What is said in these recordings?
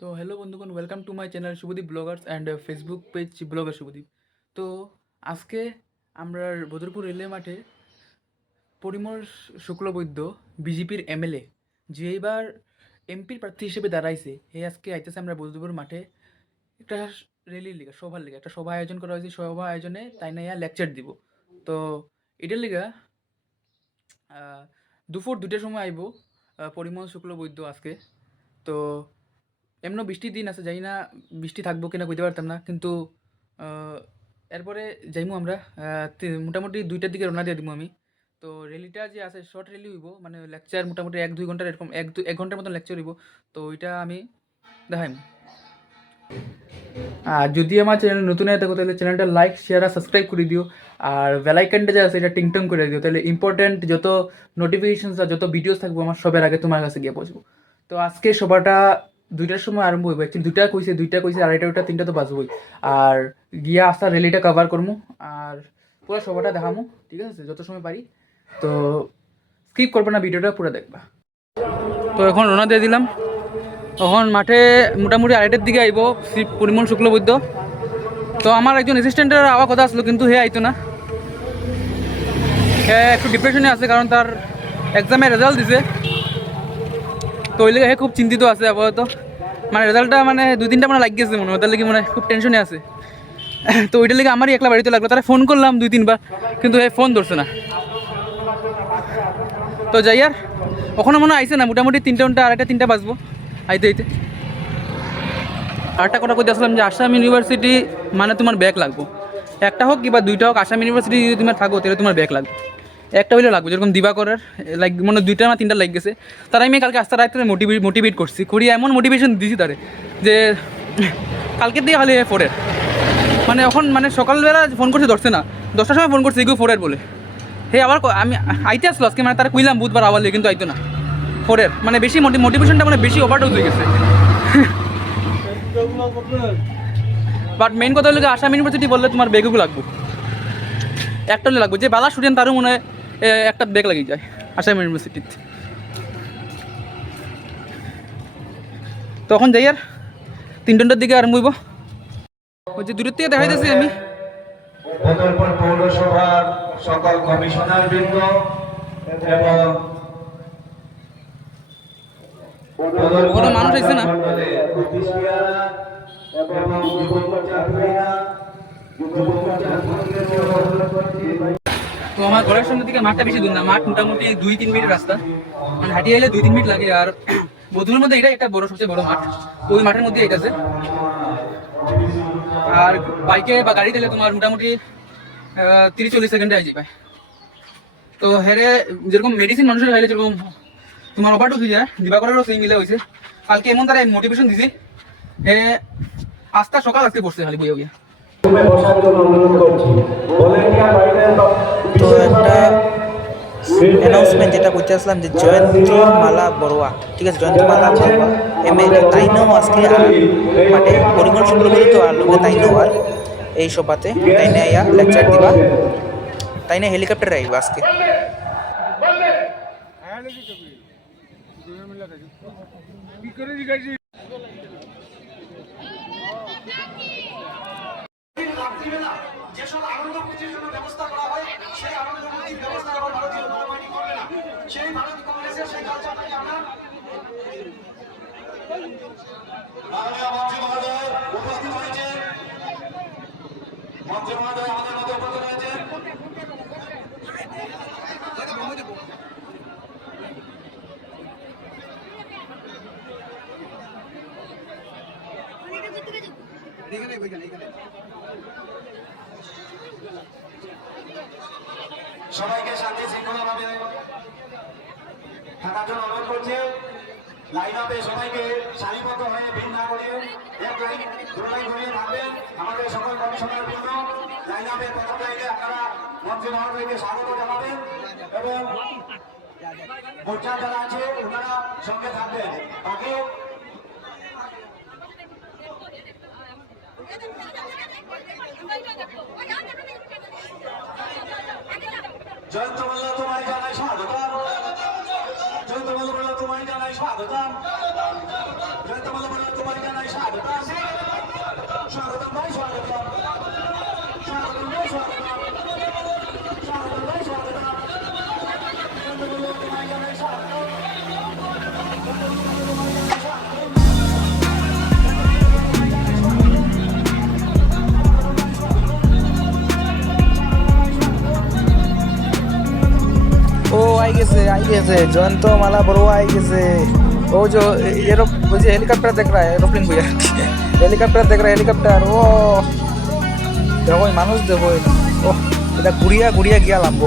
তো হ্যালো বন্ধুগণ, welcome to my channel Subhadeep bloggers and Facebook page blogger Subhadeep. তো আজকে আমরা বদরপুর রেলওয়ে মাঠে পরিমল শুক্লবৈদ্য বিজেপির এমএলএ যে এইবার এমপির প্রার্থী হিসেবে দাঁড়াইছে, আজকে আইতেছে আমরা বদরপুর মাঠে একটা র্যালির লিগা সভার লিগা একটা সভা আয়োজন করা হয়েছে। সভা আয়োজনে তাই না লেকচার দিব। তো এটার লিগা দুপুর 2টার সময় আইব পরিমল শুক্লবৈদ্য আজকে। তো এমনও বৃষ্টির দিন আছে, জানি না বৃষ্টি থাকবো কিনা কইতে পারতাম না, কিন্তু আহ, এরপরে যাইমু আমরা মোটামুটি 2টার দিকে রওনা দিয়ে দিব আমি। তো র্যালিটা যে আছে শর্ট র্যালি হইব, মানে লেকচার মোটামুটি 1-2 ঘন্টার, এরকম 1 ঘন্টার মতন লেকচার হইব। তো ওইটা আমি দেখাইম। আর যদি আমার চ্যানেল নতুন হয়ে থাকো তাহলে চ্যানেলটা লাইক শেয়ার আর সাবস্ক্রাইব করে দিও। আর বেলাইকনটা যে আছে এটা টিংটং করে দিও, তাহলে ইম্পর্টেন্ট যত নোটিফিকেশনস আর যত ভিডিওস থাকবো আমার সবার আগে তোমার কাছে গিয়ে পৌঁছবো। তো আজকে সভাটা 2টার সময় আরম্ভ হইব। অ্যাকচুয়ালি 2টা কইছে 2:30, 3টা তো বাজবই। আর গিয়া আস্তা র্যালিটা কভার করবো আর পুরো সভাটা দেখামো, ঠিক আছে, যত সময় পারি। তো স্কিপ করবে না, ভিডিওটা পুরো দেখবা। তো এখন রওনা দিয়ে দিলাম। তখন মাঠে মোটামুটি 2:30টার দিকে আইব শ্রী পরিমল শুক্লবৈদ্য। তো আমার একজন অ্যাসিস্ট্যান্টের আওয়ার কথা আসলো, কিন্তু হে আইতো না। হে একটু ডিপ্রেশনে আছে, কারণ তার এক্সামের রেজাল্ট দিছে। তো ওই লেগে হে খুব চিন্তিত আছে আপাতত। মানে রেজাল্টটা মানে 2-3টা মানে লাগ গেছে মনে হয়, তার লেগে মানে খুব টেনশনে আছে। তো ওইটার লেগে আমারই একলা বাড়িতে লাগলো। তারা ফোন করলাম 2-3বার, কিন্তু হে ফোন ধরছে না। তো যাই আর ওখানে মনে হয় আইসে না, মোটামুটি 3টা 2:30 3টা বাজবো আইতে আইতে। আরেকটা কথা কইতে আসলাম যে আসাম ইউনিভার্সিটি মানে তোমার ব্যাক লাগবো, একটা হোক কিংবা 2টা হোক। আসাম ইউনিভার্সিটি যদি তোমার থাকো তাহলে তোমার ব্যাক লাগবে, একটা হইলে লাগবে। যেরকম দিবাকরের লাইক মানে 2টা না 3টা লাগ গেছে। তারা আমি কালকে আস্তে রাখতে মোটিভেট করছি, করি এমন মোটিভেশন দিছি তারে যে কালকে দিয়ে খালি ফোরের মানে এখন মানে সকালবেলা ফোন করছে ধরছে না, 10টার সময় ফোন করছে এগুলো ফোরের বলে। হে আবার আমি আইতে আসলো আজকে, মানে তারা কইলাম বুধবার আবার কিন্তু আইতো না ফোরের। মানে বেশি মোটিভেশনটা মানে বেশি ওভারডোজ হয়ে গেছে। বাট মেইন কথা হলো আসাম ইউনিভার্সিটি বললে তোমার বেগও লাগবে, একটা হলে লাগবে। যে বালা স্টুডেন্ট তারও মনে হয় একটা বেগ লাগিয়ে যায় আসাম ইউনিভার্সিটিতে। তখন যাই আর 3টার দিকে আরম্ভ হইব। ওই যে দূরের থেকে দেখাই দিয়েছি আমি বদরপুর পৌরসভার সকল কমিশনার বৃন্দ এবং ওখানে মানুষ আইছে না। তো আমার ঘরের সামনে থেকে মাঠটা বেশি দূর না, মাঠ মোটামুটি 2-3 মিনিট রাস্তা, মানে হাঁটিয়ে এলে 2-3 মিনিট লাগে। আর বদুলের মধ্যে এটাই একটা বড়, সবচেয়ে বড় মাঠ। তো ওই মাঠের মধ্যে এটা আছে। আর বাইকে বা গাড়ি দিলে তোমার মোটামুটি 30-40 সেকেন্ডে আই যাবে। তো হেরে যেরকম মেডিসিন মানুষের খাইলে যেরকম তোমার ওভারডোজ হয়ে যায়, দিবাকরেরও সেই মিলে হয়েছে। কালকে এমন তারা মোটিভেশন দিছি, হে আস্থা সকাল আজকে পড়ছে খালি বইয়া বইয়া। তো একটা অ্যানাউন্সমেন্ট যেটা করতে আসলাম যে জয়ন্তীমালা বড়ুয়া, ঠিক আছে, জয়ন্তীমালা বড়ুয়া এমএলএ তাইনও আজকে মাঠে পরিমল শুক্লবৈদ্য আর লোকে তাইনও আর এই সভাতে তাইনে আইয়া লেকচার দিবা। তাইনে হেলিকপ্টারে আইবা আজকে। যেসব আনন্দ পুঁজির জন্য ব্যবস্থা করা হয় সেই আনন্দ পুঁজির ব্যবস্থা এখন ভারতীয় জনতা পার্টি করবে না। সেই ভারত কংগ্রেসের সেই কালচারটাকে আমরা মাননীয় মন্ত্রী মহোদয় উপস্থিত হয়েছে, মন্ত্রী মহোদয় আমাদের মধ্যে উপস্থিত হয়েছে। সবাইকে শান্তি শৃঙ্খলা ভাবে থাকার জন্য অনুরোধ করছে। লাইন আপে সবাইকে সারিবদ্ধ হয়ে ভিড় না করে এক লাইন 2 লাইন ধরে থাকবেন। আমাদের সকল কমিশনার বৃন্দ লাইন আপে প্রথম লাইনে আপনারা মন্ত্রী মহোদয়কে স্বাগত জানাবেন এবং মোর্চা যারা আছে ওনারা সঙ্গে থাকবেন। বাকি জয়ন্ত মাল্লা তোমায় জানাই স্বাগতম, জয়ন্ত মাল্লা তোমায় জানাই স্বাগতম, জয়ন্ত মাল্লা তোমায় জানাই গেছে জয়ন্ত মালা বড়ুয়া আই গেছে ও যে ওই যে হেলিকপ্টার দেখ রা এরোপ্লেন ভইয়া হেলিকপ্টার দেখ রা হেলিকপ্টার ও দেখো মানুষ দেখো ও এটা ঘুরিয়া ঘুরিয়া গিয়া লাম্ব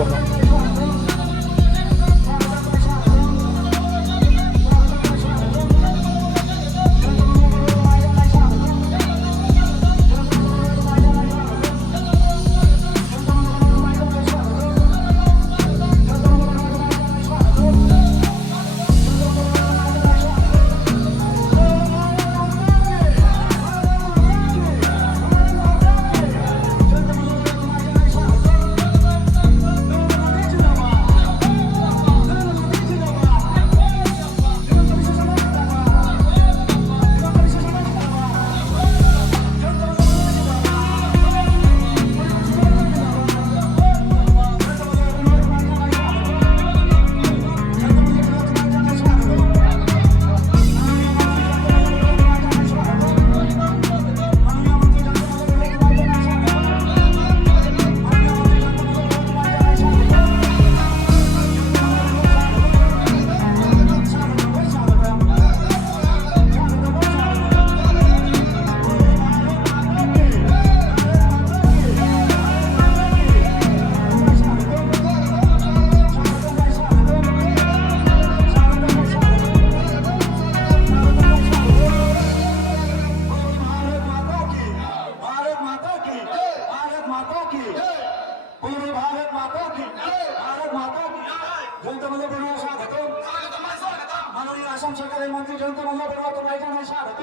আসাম সরকারের মন্ত্রী জয়ন্ত মল্ল বড়ুয়া তোমায় জানাই স্বাগত।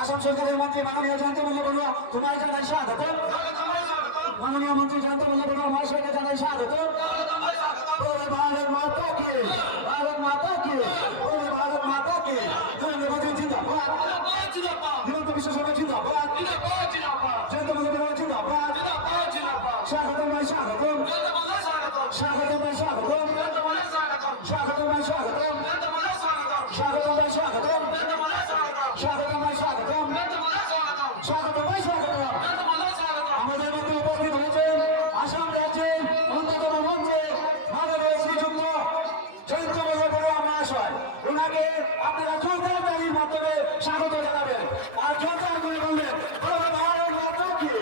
আসাম সরকারের মন্ত্রী মাননীয় জয়ন্ত মল্ল বড়ুয়া তোমায় জানাই স্বাগত। মাননীয় মন্ত্রী জয়ন্ত মল্ল বড়ুয়া মহাশয়কে জানাই স্বাগত। ভারত মাতা কি, ভারত মাতা কি, ভারত মাতা কি। জিন্দাবাদ, হিমন্ত বিশ্ব শর্মা জিন্দাবাদ, জয়ন্ত মল্ল বড়ুয়া জিন্দাবাদ। স্বাগতম ভাই স্বাগতম, স্বাগতম ভাই স্বাগতম, স্বাগতম ভাই স্বাগতম, স্বাগতম ভাই স্বাগতম, স্বাগতম ভাই স্বাগতম, স্বাগতম ভাই স্বাগতম। আমাদের মধ্যে উপস্থিত হয়েছেন আসাম রাজ্যের অন্যতম মন্ত্রী মাননীয় শ্রীযুক্ত জয়ন্ত মল্ল বড়ুয়া মহাশয়। ওনাকে আপনারা জোরদার তালির মাধ্যমে স্বাগত জানাবেন আর জোরদার করে বলবেন ভারত মাতা কি,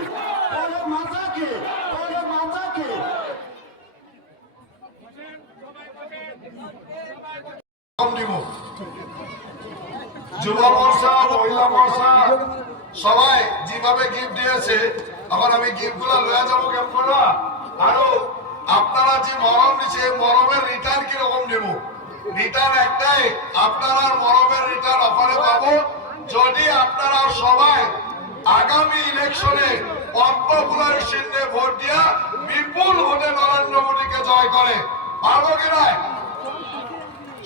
ভারত মাতা কি, ভারত মাতা কি। যুব মোর্চা, মহিলা মোর্চা সবাই যেভাবে গিফট দিয়েছে, এখন আমি গিফট গুলা লয়ে যাবো কেমন করে। আরো আপনারা যে মরম দিচ্ছে, মরমের রিটার্ন কিরকম নেব? রিটার্ন একটাই, আপনারা মরমের রিটার্ন অফারে পাবো যদি আপনারা সবাই আগামী ইলেকশনে পদ্মফুলের চিহ্নে ভোট দিয়া বিপুল ভোটে নরেন্দ্র মোদীকে জয় করে। পারবো কি নাই?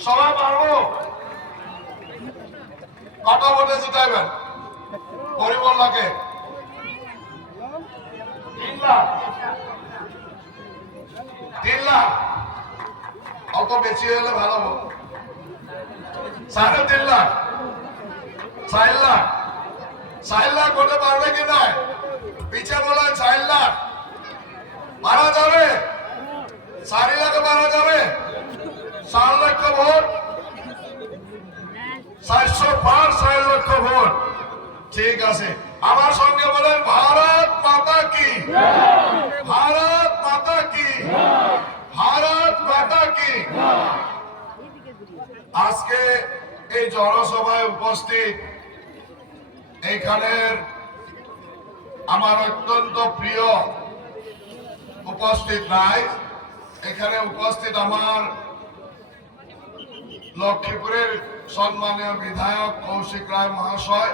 সবাই পারবো? কত ভোটে জিতাইবেন পরিমল্লাকে? 3 লাখ, 3 লাখ অত বেশি হলে ভালো হবো। 3.5 লাখ, 4 লাখ, 4 লাখ হতে পারবে কি নাই? পিছিয়ে বলেন 4 লাখ মারা যাবে, 4 লাখে মারা যাবে। 4 লক্ষ ভোট, 405 4 লক্ষ ভোট। ঠিক আছে, আমার সঙ্গে বলেন ভারত মাতা কি, ভারত মাতা কি, ভারত মাতা কি। আজকে এই জনসভায় উপস্থিত এইখানের আমার অত্যন্ত প্রিয় উপস্থিত নাই, এখানে উপস্থিত আমার লক্ষ্মীপুরের সম্মানীয় বিধায়ক কৌশিক রায় মহাশয়,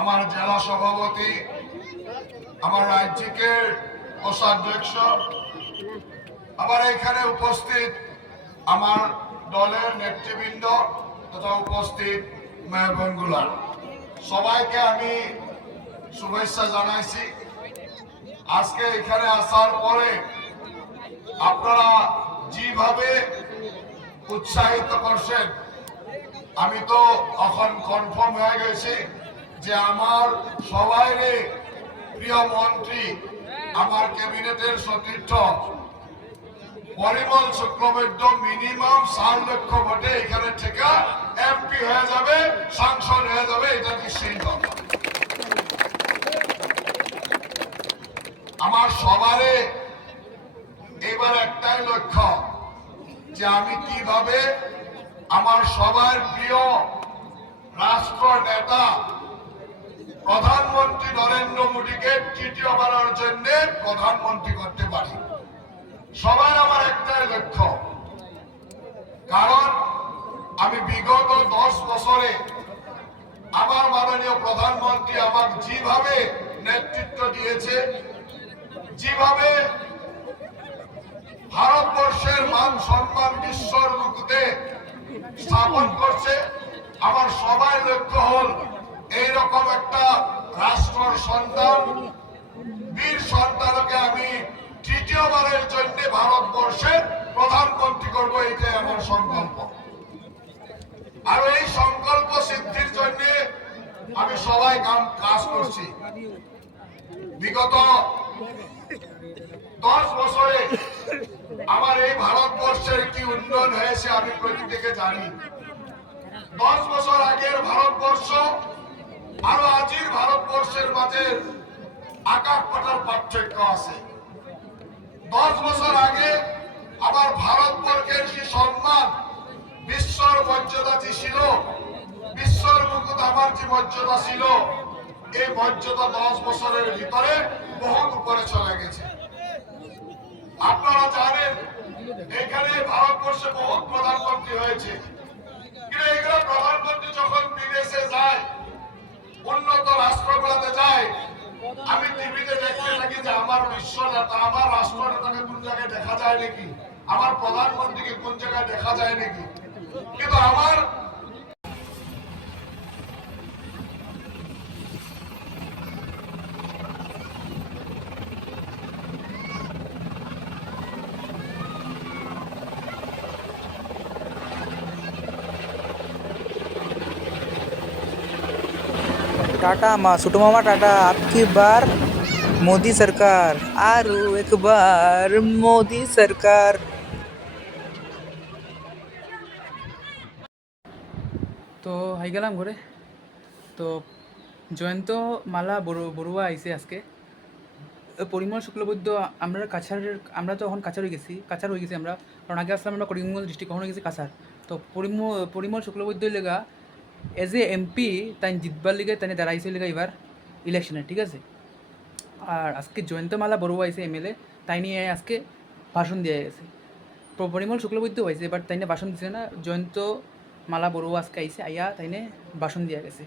আমার জেলা সভাপতি, আমার রাজ্যিকের কোষাধ্যক্ষ, আবার এখানে উপস্থিত আমার দলের নেতৃবৃন্দ তথা উপস্থিত মেয়রগণগুলা, সবাইকে আমি শুভেচ্ছা জানাইছি। আজকে এখানে আসার পরে আপনারা যেভাবে উৎসাহিত করছেন, আমি তো এখন কনফার্ম হয়ে গেছি যে আমার সবাই প্রিয় মন্ত্রী, আমার ক্যাবিনেটের সতীর্থ পরিমল শুক্লবৈদ্য মিনিমাম 4 লক্ষ ভোটে এখানে থেকে এমপি হয়ে যাবে, সাংসদ হয়ে যাবে, এটা নিশ্চিত। আমার সবারে এবার একটাই লক্ষ্য যে আমি কিভাবে আমার সবার প্রিয় রাষ্ট্র নেতা প্রধানমন্ত্রী নরেন্দ্র মোদীকে তৃতীয়বারের জন্য প্রধানমন্ত্রী করতে পারি। সবার আমার একটাই লক্ষ্য, কারণ আমি বিগত 10 বছরে আমার মাননীয় প্রধানমন্ত্রী আমাকে যেভাবে নেতৃত্ব দিয়েছে, যেভাবে ভারতবর্ষের মান সম্মান বিশ্বর বুকুতে স্থাপন করছে, আমার সবাই লক্ষ্য হল এইরকম একটা রাষ্ট্রের সন্তান, বীর সন্তানকে আমি তৃতীয়বারের জন্য ভারতবর্ষের প্রধানমন্ত্রী করব, এটাই আমার সংকল্প। আর এই সংকল্প সিদ্ধির জন্য আমি সবাই কাজ করছি। বিগত 10 বছরে আমার এই ভারতবর্ষের কি উন্নয়ন হয়েছে আমি প্রত্যেকে জানি। 10 বছর আগের ভারতবর্ষ আর আজির ভারতবর্ষের মাঝে আকাশ পাতাল পার্থক্য আছে। 10 বছর আগে আমার ভারতবর্ষের যে সম্মান, বিশ্বর মর্যাদা যে ছিল, বিশ্বর মুকুট আমার যে মর্যাদা ছিল, এই মর্যাদা 10 বছরের ভিতরে বহুত উপরে চলে গেছে। আপনারা জানেন এখানে ভারতবর্ষে বহুত প্রধানমন্ত্রী হয়েছে, কিন্তু এগুলো প্রধানমন্ত্রী যখন বিদেশে যায়, উন্নত রাষ্ট্রগুলোতে যায়, আমি টিভিতে দেখতে থাকি যে আমার বিশ্ব নেতা, আমার রাষ্ট্র নেতাকে কোন জায়গায় দেখা যায় নাকি, আমার প্রধানমন্ত্রীকে কোন জায়গায় দেখা যায় নাকি। কিন্তু আমার टाटा छोटो मामा टाटा, आपकी बार मोदी सरकार, आरु एक बार मोदी सरकार। তো হাই গেলাম ঘরে। তো জয়ন্ত মালা বড়ুয়া আইছে আজকে। পরিমল শুক্লবৈদ্য আমরা তো এখন কাছার হয়ে গেছি আমরা, কারণ আগে আসলাম আমরা করিমগঞ্জ ডিস্ট্রিক্ট, কখনো গেছি কাছার। তো পরিমল শুক্লবৈদ্যর লেগা এজ এ এমপি তাই জিতবার লিগে তাই দাঁড়াইছে লেগা এবার ইলেকশনে, ঠিক আছে। আর আজকে জয়ন্তমালা বড়ুয়া আইছে এমএলএ, তাই নিয়ে আজকে ভাষণ দিয়ে গেছে। পরিমল শুক্লবৈদ্য হয়েছে, বাট তাই নিয়ে ভাষণ দিছে না। জয়ন্ত মালা বড়ুয়া আজকে আইছে, আইয়া তাই নিয়ে ভাষণ দিয়ে গেছে।